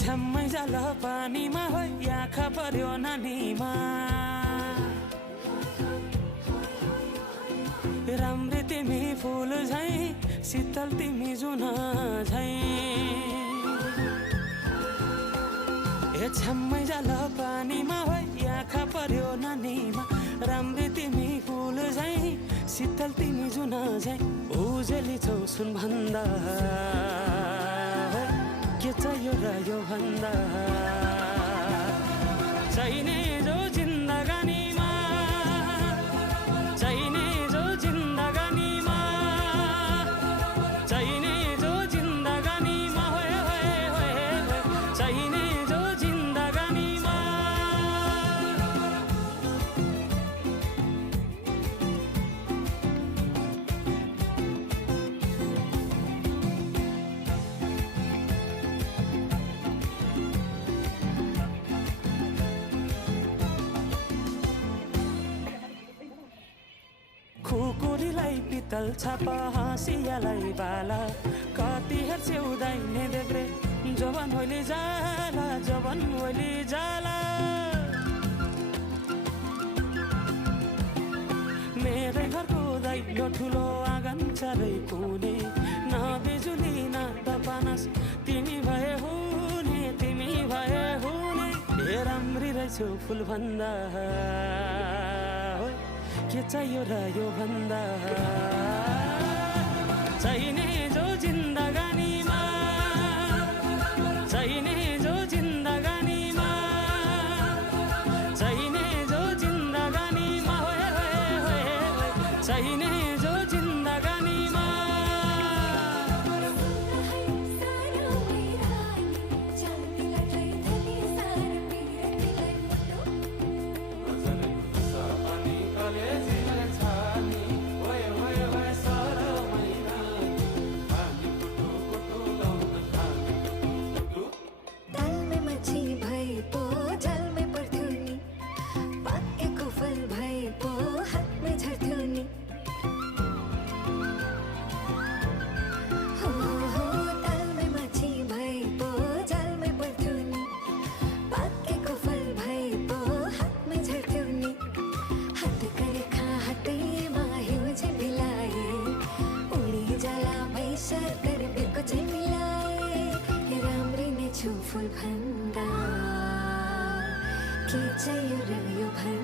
छ्याम्मै जाल पानीमा हो आँखा पर्यो नानीमा राम्री तिमी फुल झैं शीतल तिमी जुन झैं छ्याम्मै जाल पानीमा हो आँखा पर्यो नानीमा राम्री तिमी फुल झैं शीतल तिमी जुन झैं उजेली छौ सुन भन्दा के चाहियो र यो भन्दा चाहिने जो जिन्दगानीमा चाहिने जो जिन्दगानीमा चाहिने जो जिन्दगानीमा होए होए होए चाहिने जो जिन्दगानीमा खुकुरीलाई पितल छाप हाँसियालाई बाला कति हेर्छौ दाइने देब्रे जवन होली जाला जवन होली जाला मेरै घरको दैलो ठुलो आँगन चारै कुने न बिजुली न त पानस तिमी भए हुने तिमी भए हुने ए राम्री रहेछौ फुल भन्दा के चाहियो र यो भन्दा चाहिने जो जिन्दगानीमा चाहिने जो जिन्दगानीमा चाहिने जो जिन्दगानीमा होए होए होए चाहिने जो जिन्दगानीमा फुल भन्दा के चाहियो र यो भन्दा